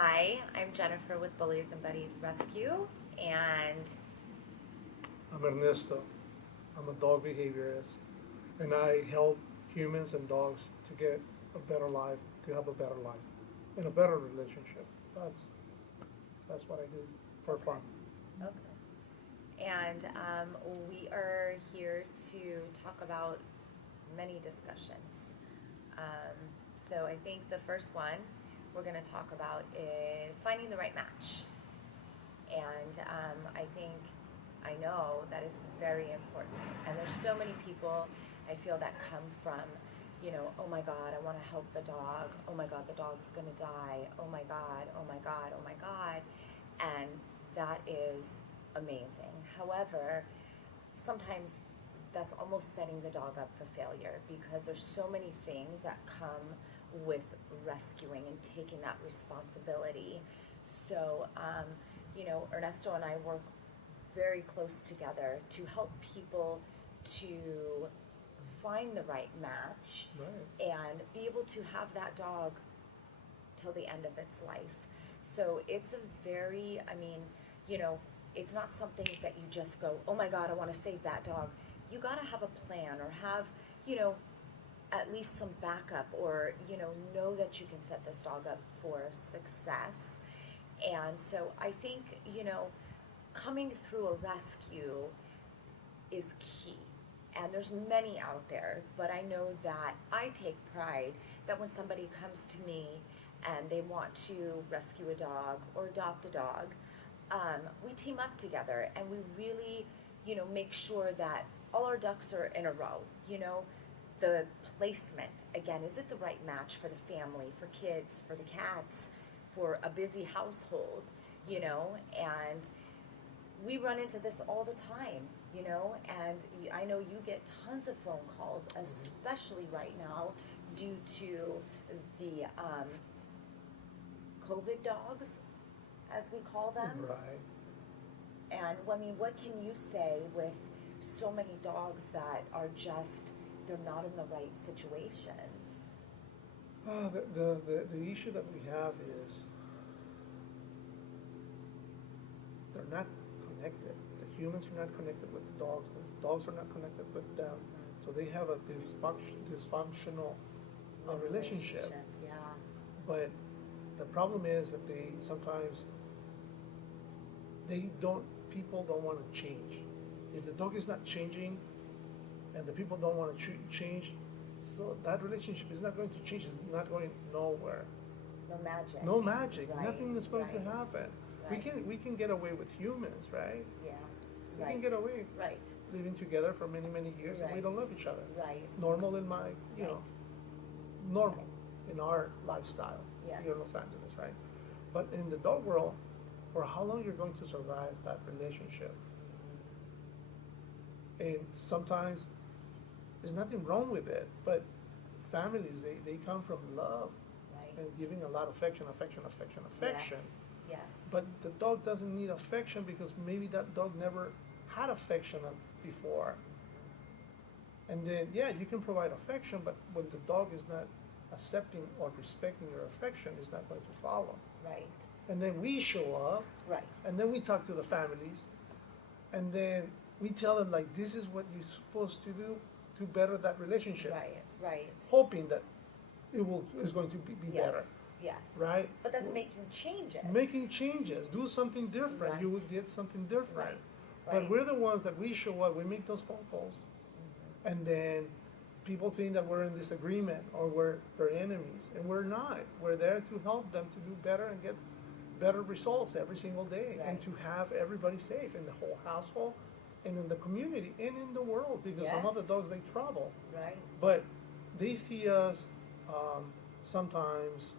Hi, I'm Jennifer with Bullies and Buddies Rescue, and I'm Ernesto. I'm a dog behaviorist, and I help humans and dogs to get a better life, to have a better life, and a better relationship. That's that's what I do for fun. okay, and we are here to talk about many discussions. Um, so I think the first one we're going to talk about is finding the right match, and I know that it's very important. And there's so many people I feel that come from, oh my God, I want to help the dog. Oh my God, the dog's gonna die. Oh my God, oh my God, oh my God. And that is amazing. However, sometimes that's almost setting the dog up for failure because there's so many things that come with rescuing and taking that responsibility. So, Ernesto and I work very close together to help people to find the right match Right. and be able to have that dog till the end of its life. So it's a very, you know, it's not something that you just go, oh my God, I want to save that dog. You got to have a plan or have, you know, at least some backup or, know that you can set this dog up for success. And so I think, coming through a rescue is key. And there's many out there, but I know that I take pride that when somebody comes to me and they want to rescue a dog or adopt a dog, we team up together and we really, make sure that all our ducks are in a row. The placement, again, is it the right match for the family, for kids, for the cats, for a busy household, and we run into this all the time, and I know you get tons of phone calls, especially right now, due to the COVID dogs, as we call them. Right. And what can you say with so many dogs that are just, they're not in the right situations? The issue that we have is they're not connected. The humans are not connected with the dogs. The dogs are not connected with them. So they have a dysfunctional relationship. Yeah. But the problem is that they sometimes people don't want to change. If the dog is not changing and the people don't want to change, so that relationship is not going to change. It's not going nowhere. No magic. No magic. Right, Nothing is going to right, happen. right. We can get away with humans, right? Yeah. We Right. can get away Right. living together for many years and we don't Right. love each other. Right. Normal in my, Right. normal in our lifestyle Yes. here in Los Angeles, right? But in the dog world, for how long you're going to survive that relationship? And sometimes there's nothing wrong with it, but families, they come from love Right. and giving a lot of affection. Yes. Yes. But the dog doesn't need affection because maybe that dog never had affection before. And then, yeah, you can provide affection, but when the dog is not accepting or respecting your affection, it's not going to follow. Right. And then we show up, Right. and then we talk to the families, and then we tell them, like, this is what you're supposed to do to better that relationship, Right. Right. hoping that is going to be Yes. better, Yes. right? But that's making changes. Making changes, do something different, you Right. would get something different. Right. But Right. we're the ones that we show up, we make those phone calls, and then people think that we're in disagreement or we're their enemies, and we're not. We're there to help them to do better and get better results every single day, and Right. to have everybody safe in the whole household, and in the community, and in the world, because some of the Yes. dogs, they travel. Right. But they see us sometimes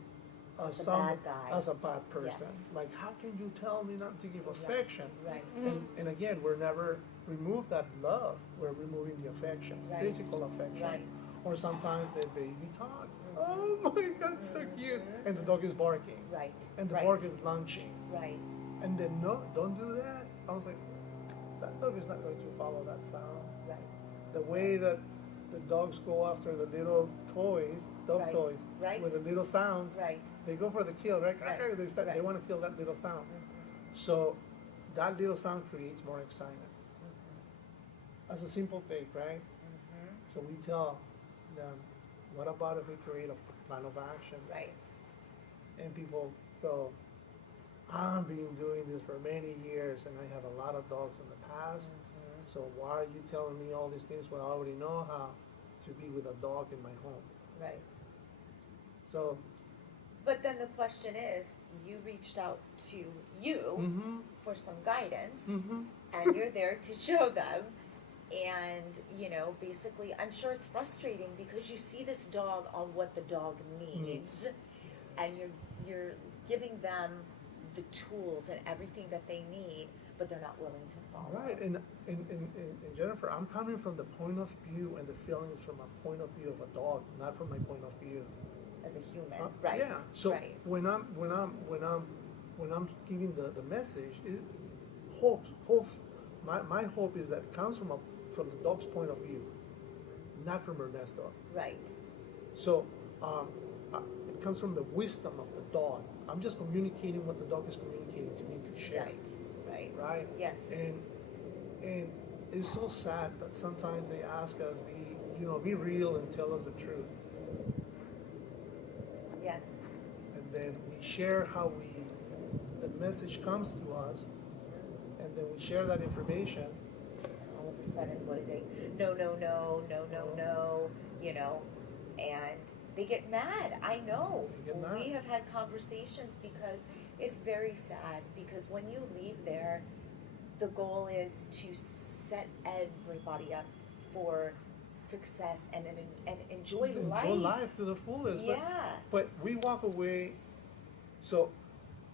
As a bad guy. as a bad person. Yes. Like, how can you tell me not to give Right. affection? Right. And again, we're never remove that love. We're removing the affection, Right. physical affection. Right. Or sometimes the baby talk. Oh my God, so cute! And the dog is barking. Right. And the Right. dog is lunching. Right. And then no, don't do that. I was like, that dog is not going to follow that sound. Right. The way that the dogs go after the little toys, dog Right, toys, right. with the little sounds. Right. They go for the kill, right? Right, They start, they right. want to kill that little sound. Mhm, So that little sound creates more excitement. mhm, That's a simple thing, right? mhm. So we tell them, what about if we create a plan of action? Right. And people go, I've been doing this for many years and I have a lot of dogs in the past. Mhm. So why are you telling me all these things when I already know how to be with a dog in my home? Right. So, But then the question is, you reached out to you mm-hmm, for some guidance, mm-hmm. and you're there to show them. And, you know, basically, I'm sure it's frustrating because you see this dog on what the dog needs, and you're giving them the tools and everything that they need, but they're not willing to follow. Right, and Jennifer, I'm coming from the point of view and the feelings from a point of view of a dog, not from my point of view. As a human, Uh, right? Yeah, so right. when I'm giving the message, is hope, my hope is that it comes from the dog's point of view, not from Ernesto. Right. So, it comes from the wisdom of the dog. I'm just communicating what the dog is communicating to me to share. Right. Right. Right? Yes. And it's so sad that sometimes they ask us, be real and tell us the truth. Yes. And then we share how the message comes to us, and then we share that information. All of a sudden, what do they? No, no, no, no, no, no. You know, and they get mad. I know. They get mad. We have had conversations because it's very sad because when you leave there, the goal is to set everybody up for success and enjoy life. Enjoy life to the fullest. Yeah. But we walk away, so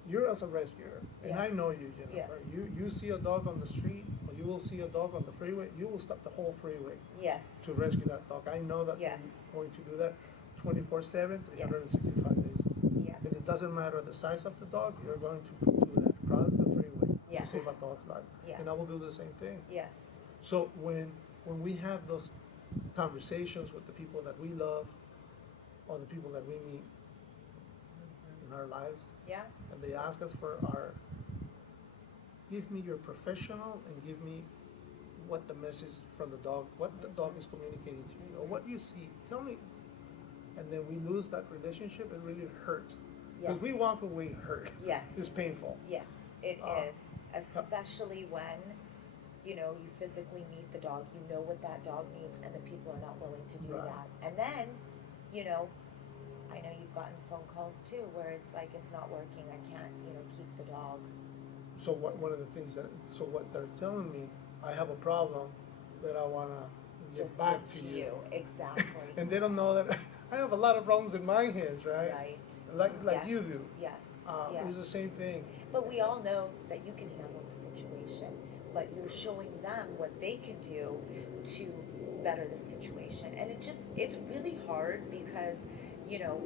you're as a rescuer, and I Yes. know you, Jennifer. Yes. You see a dog on the street, or you will see a dog on the freeway, you will stop the whole freeway Yes. to rescue that dog. I know that Yes. you're going to do that 24/7, Yes. 365 days. Yes. And it doesn't matter the size of the dog, you're going to do that, cross the freeway Yes. to save a dog's life. Yes. And I will do the same thing. Yes. So when we have those conversations with the people that we love, or the people that we meet in our lives, Yeah. and they ask us for give me your professional and give me what the message from the dog, what the dog is communicating to you, or what you see, tell me. And then we lose that relationship, it really hurts. Because we Yes. walk away hurt. Yes. It's painful. Yes, it Uh, is, especially when, you know, you physically meet the dog, you know what that dog needs, and the people are not willing to do Right. that. And then, you know, I know you've gotten phone calls too, where it's like, it's not working, I can't, you know, keep the dog. So one of the things what they're telling me, I have a problem that I wanna get Just back give to you. Exactly. And they don't know that I have a lot of problems in my hands, right? Right. Like you Yes, do. Yes, It's the yes. it's same thing. But we all know that you can handle the situation, but you're showing them what they can do to better the situation. And it's really hard because, you know,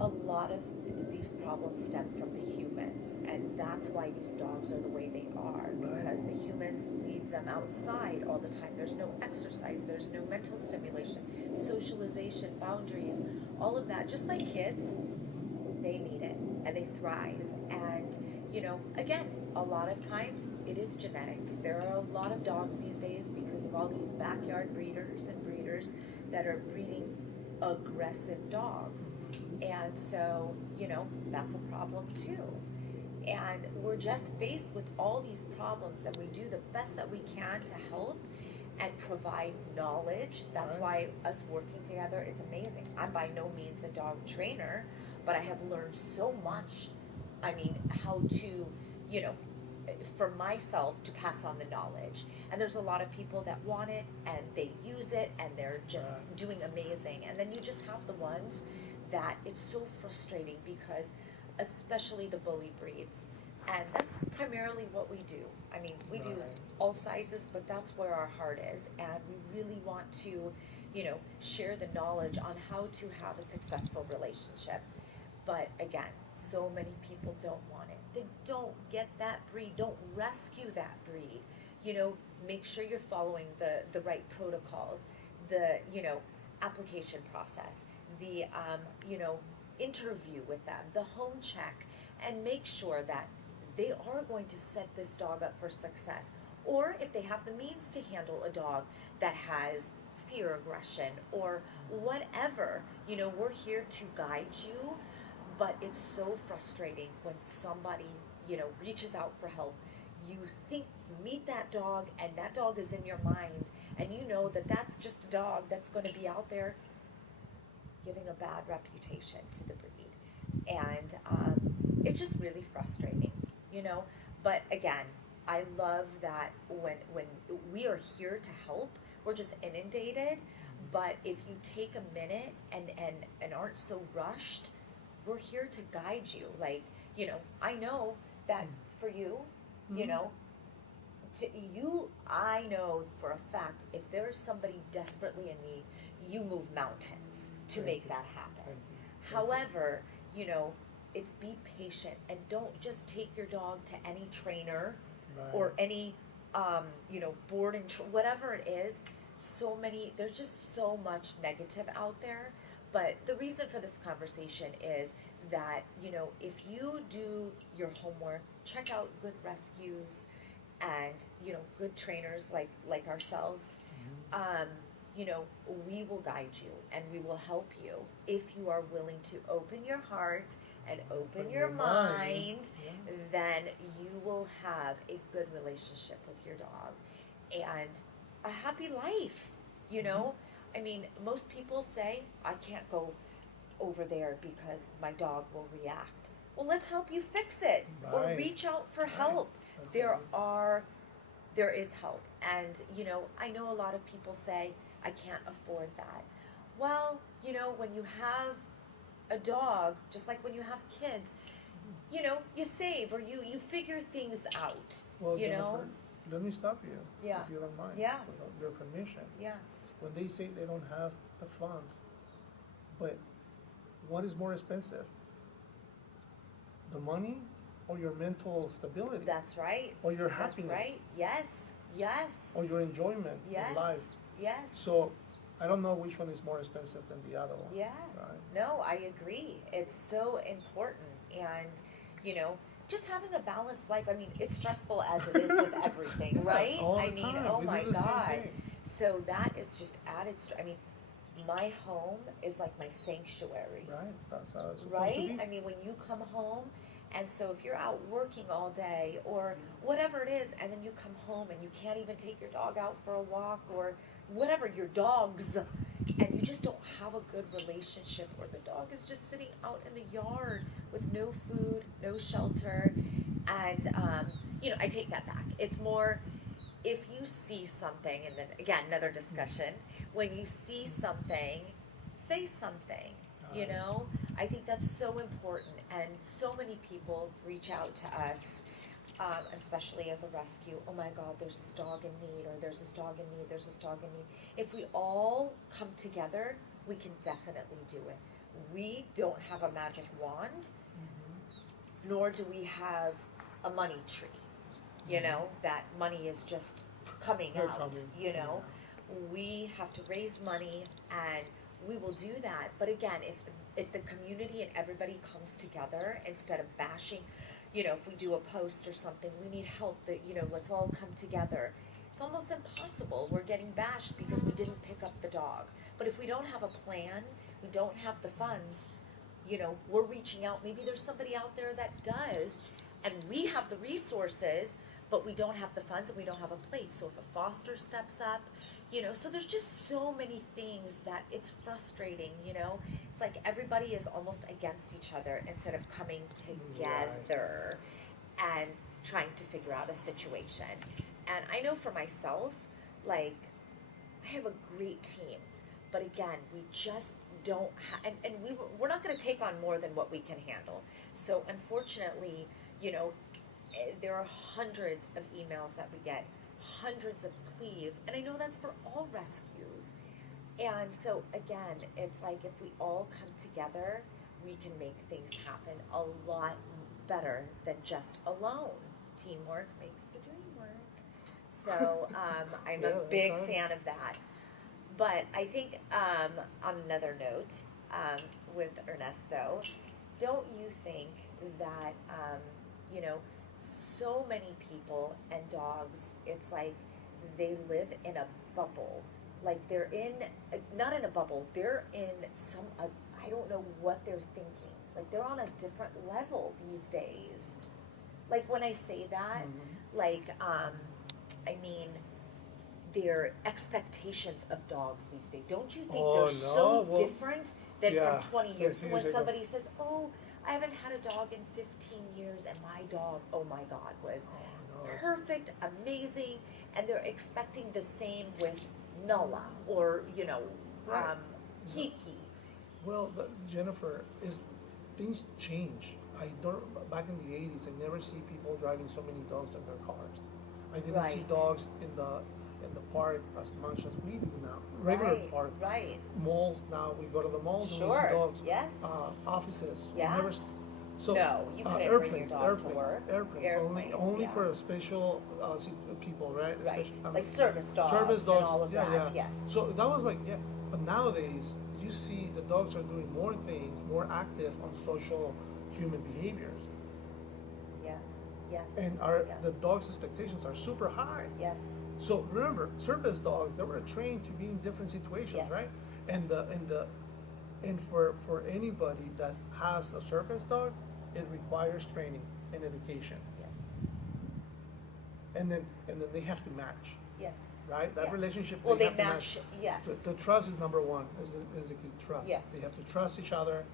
a lot of these problems stem from the humans, and that's why these dogs are the way they are, because the humans leave them outside all the time. There's no exercise, there's no mental stimulation, socialization, boundaries, all of that. Just like kids, they need it and they thrive. And, you know, again, a lot of times it is genetics. There are a lot of dogs these days because of all these backyard breeders and breeders that are breeding aggressive dogs. And so, you know, that's a problem too. And we're just faced with all these problems, and we do the best that we can to help and provide knowledge. That's why us working together, it's amazing. I'm by no means a dog trainer, but I have learned so much. I mean, how to, you know, for myself to pass on the knowledge. And there's a lot of people that want it and they use it and they're just doing amazing. And then you just have the ones that it's so frustrating because especially the bully breeds. And that's primarily what we do. I mean, we do all sizes, but that's where our heart is. And we really want to, you know, share the knowledge on how to have a successful relationship. But again, so many people don't want it. They don't get that breed. Don't rescue that breed. You know, make sure you're following the right protocols. the, application process, the, interview with them, the home check, and make sure that they are going to set this dog up for success. Or if they have the means to handle a dog that has fear, aggression, or whatever, we're here to guide you. But it's so frustrating when somebody, reaches out for help. You meet that dog, and that dog is in your mind, and you know that that's just a dog that's going to be out there giving a bad reputation to the breed. And it's just really frustrating, But again, I love that when we are here to help, we're just inundated. But if you take a minute and aren't so rushed, we're here to guide you. Like, I know that for you, I know for a fact, if there's somebody desperately in need, you move mountains to make that happen. However, it's be patient and don't just take your dog to any trainer or any, board and whatever it is. There's just so much negative out there. But the reason for this conversation is that, if you do your homework, check out good rescues and, good trainers like ourselves, we will guide you and we will help you if you are willing to open your heart and open your mind. Then you will have a good relationship with your dog and a happy life, I mean, most people say, I can't go over there because my dog will react. Well, let's help you fix it or reach out for help. There is help. And, I know a lot of people say, I can't afford that. Well, when you have a dog, just like when you have kids, you save or you figure things out, Well, Jennifer, let me stop you, Yeah. if you don't mind. Yeah. With your permission. Yeah. When they say they don't have the funds, but what is more expensive? The money or your mental stability? That's right. Or your That's happiness? right. Yes. Or your enjoyment in life? Yes. So, I don't know which one is more expensive than the other one. Yeah. Right? No, I agree. It's so important. And, just having a balanced life, I mean, it's stressful as it is with everything, right? All the I mean, time. oh We my do the same God. thing. So that is just added I mean, my home is like my sanctuary. Right, that's how it's supposed to Right? be. I mean, when you come home, and so if you're out working all day or whatever it is, and then you come home and you can't even take your dog out for a walk or whatever, your dogs, and you just don't have a good relationship, or the dog is just sitting out in the yard with no food, no shelter, and, I take that back. It's more, if you see something, and then again, another discussion, when you see something, say something, I think that's so important, and so many people reach out to us, especially as a rescue. Oh my God, there's this dog in need, or there's this dog in need, there's this dog in need. If we all come together, we can definitely do it. We don't have a magic wand, nor do we have a money tree, that money is just coming They're out, coming. We have to raise money, and we will do that. But again, if the community and everybody comes together, instead of bashing, if we do a post or something, we need help, that, let's all come together. It's almost impossible. We're getting bashed because we didn't pick up the dog. But if we don't have a plan, we don't have the funds, we're reaching out. Maybe there's somebody out there that does, and we have the resources, but we don't have the funds and we don't have a place. So if a foster steps up, so there's just so many things that it's frustrating, It's like everybody is almost against each other instead of coming together and trying to figure out a situation. And I know for myself, like, I have a great team, but again, we just don't have, and we're not gonna take on more than what we can handle. So unfortunately, there are hundreds of emails that we get, hundreds of pleas, and I know that's for all rescues. And so again, it's like if we all come together, we can make things happen a lot better than just alone. Teamwork makes the dream work. So I'm a Yeah, big that's right. fan of that. But I think, on another note, with Ernesto, don't you think that, you know, so many people and dogs, it's like they live in a bubble. Like they're in, not in a bubble, they're in some, I don't know what they're thinking. Like they're on a different level these days. Like when I say that, like, I mean, their expectations of dogs these days. Don't you think Oh, they're no, so well, different than yeah, from 20 years? 15 When years ago. somebody says, "Oh, I haven't had a dog in 15 years, and my dog, oh my God, was Oh, no, it's- perfect, amazing," and they're expecting the same with Nala or Right. Kiki. Well, Jennifer, things change. I don't, back in the 80s, I never see people driving so many dogs in their cars. I didn't see Right. dogs in the park as much as we do now. Regular Right, park. right. Malls now, we go to the malls and we see Sure, dogs. yes. Offices. We Yeah. never so, No, you couldn't bring your airplanes, dog to airplanes, work. airplanes, Airplanes, only yeah. for special people, right? Right, Special, like service dogs service and dogs, all of yeah, that, yeah. yes. So that was like, yeah, but nowadays you see the dogs are doing more things, more active on social human behaviors, Yeah, yes. and yes. the dogs' expectations are super high. Yes, So remember, service dogs, they were trained to be in different situations, Yes. right? And for anybody that has a service dog, it requires training and education. yes, And then they have to match, yes. right? That Yes. relationship, Well, they have to match, yes, The trust is number one, is the key, trust. Yes. They have to trust each other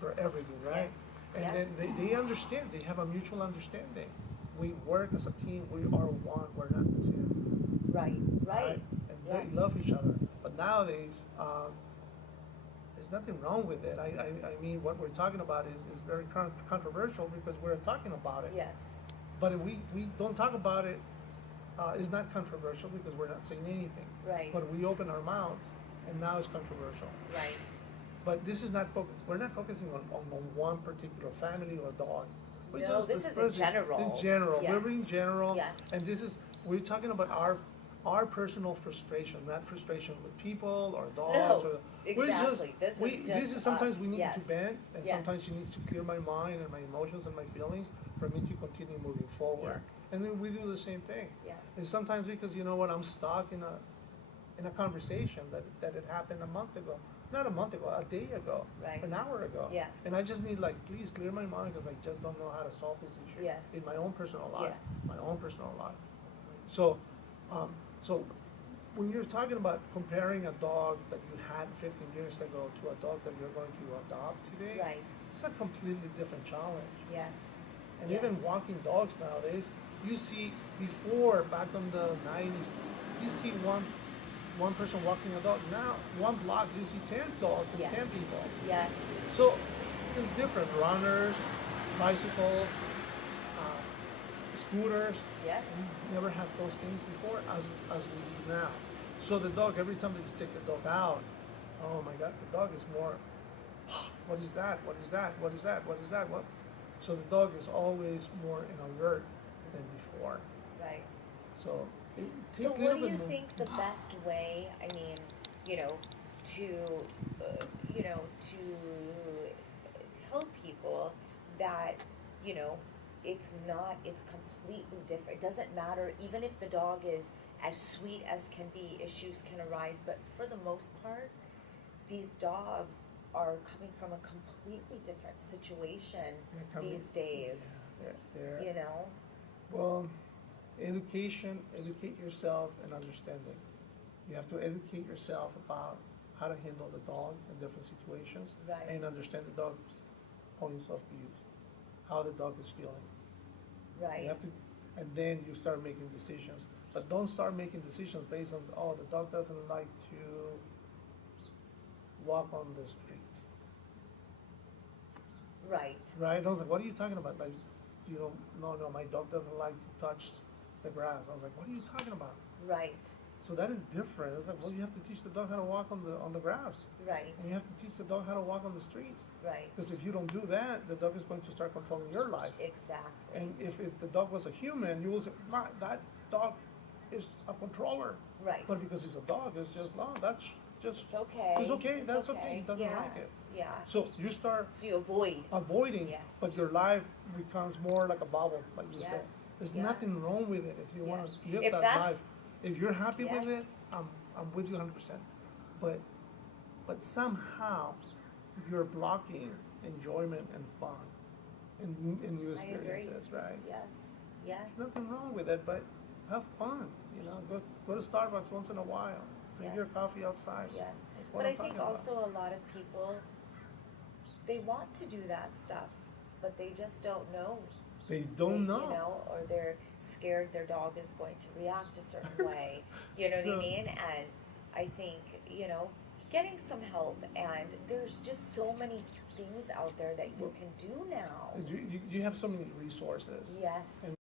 for everything, right? Yes. And Yes. then they understand, they have a mutual understanding. We work as a team, we are one, we're not two. right, right. And Yes. they love each other. But nowadays, there's nothing wrong with it. I mean, what we're talking about is very controversial because we're talking about it. Yes, But if we don't talk about it, it's not controversial because we're not saying anything. right, But we open our mouths, and now it's controversial. right, But this is not we're not focusing on one particular family or dog. We're No, just this is in expressing- general. In general, we're Yes. being general. Yes. And we're talking about our personal frustration, not frustration with people or dogs. No, or, we're just- exactly. This is This just is sometimes us. we need to Yes. vent, and Yes. sometimes it needs to clear my mind and my emotions and my feelings for me to continue moving forward. Yes. And then we do the same thing. yeah, And sometimes because you know what, I'm stuck in a conversation that had happened a month ago. Not a month ago, a day ago, Right. an hour ago. Yeah. And I just need please clear my mind because I just don't know how to solve this issue Yes. in my own personal life. Yes. My own personal life. So, so when you're talking about comparing a dog that you had 15 years ago to a dog that you're going to adopt today, right, it's a completely different challenge. yes, And Yes. even walking dogs nowadays, you see before, back in the 90s, you see one person walking a dog. Now, one block, you see 10 dogs and Yes. 10 people. yes, So it's different. Runners, bicycles, scooters. yes, We never had those things before as we do now. So the dog, every time that you take the dog out, oh my God, the dog is more, what is that? What is that? What is that? What is that? What? So the dog is always more in alert than before. right. So it So takes a what little do you bit more. think the best way, I mean, to, to tell people that, it's completely different. It doesn't matter, even if the dog is as sweet as can be, issues can arise, but for the most part, these dogs are coming from a completely different situation They're coming- these days, They're- Well, educate yourself and understanding. You have to educate yourself about how to handle the dog in different situations. Right. And understand the dog's points of view, how the dog is feeling. You right? have to, and then you start making decisions. But don't start making decisions based on, oh, the dog doesn't like to walk on the streets. Right, Right? I was like, what are you talking about? Like, no, my dog doesn't like to touch the grass. I was like, what are you talking about? right, So that is different. It's like, well, you have to teach the dog how to walk on the grass. right, And you have to teach the dog how to walk on the streets. right, Because if you don't do that, the dog is going to start controlling your life. exactly. And if the dog was a human, you will say, that dog is a controller. Right. But because it's a dog, it's just, no, that's just, It's okay. it's okay, that's okay, he doesn't Yeah, like it. Yeah, So you start so you avoid, avoiding, Yes. but your life becomes more like a bubble, like you said. Yes, There's yes. nothing wrong with it if you wanna Yes. live If that that's- life. If you're happy with Yes. it, I'm with you 100%. But somehow you're blocking enjoyment and fun in new I agree. experiences, right? yes, yes. There's nothing wrong with it, but have fun, go to Starbucks once in a while, drink your Yes. coffee outside. Yes, That's what but I'm I think talking about. also a lot of people, they want to do that stuff, but they just don't know. They don't They- know. You know, or they're scared their dog is going to react a certain way, you know what So- I mean? And I think, getting some help, and there's just so many things out there that you can do now. You have so many resources. Yes, And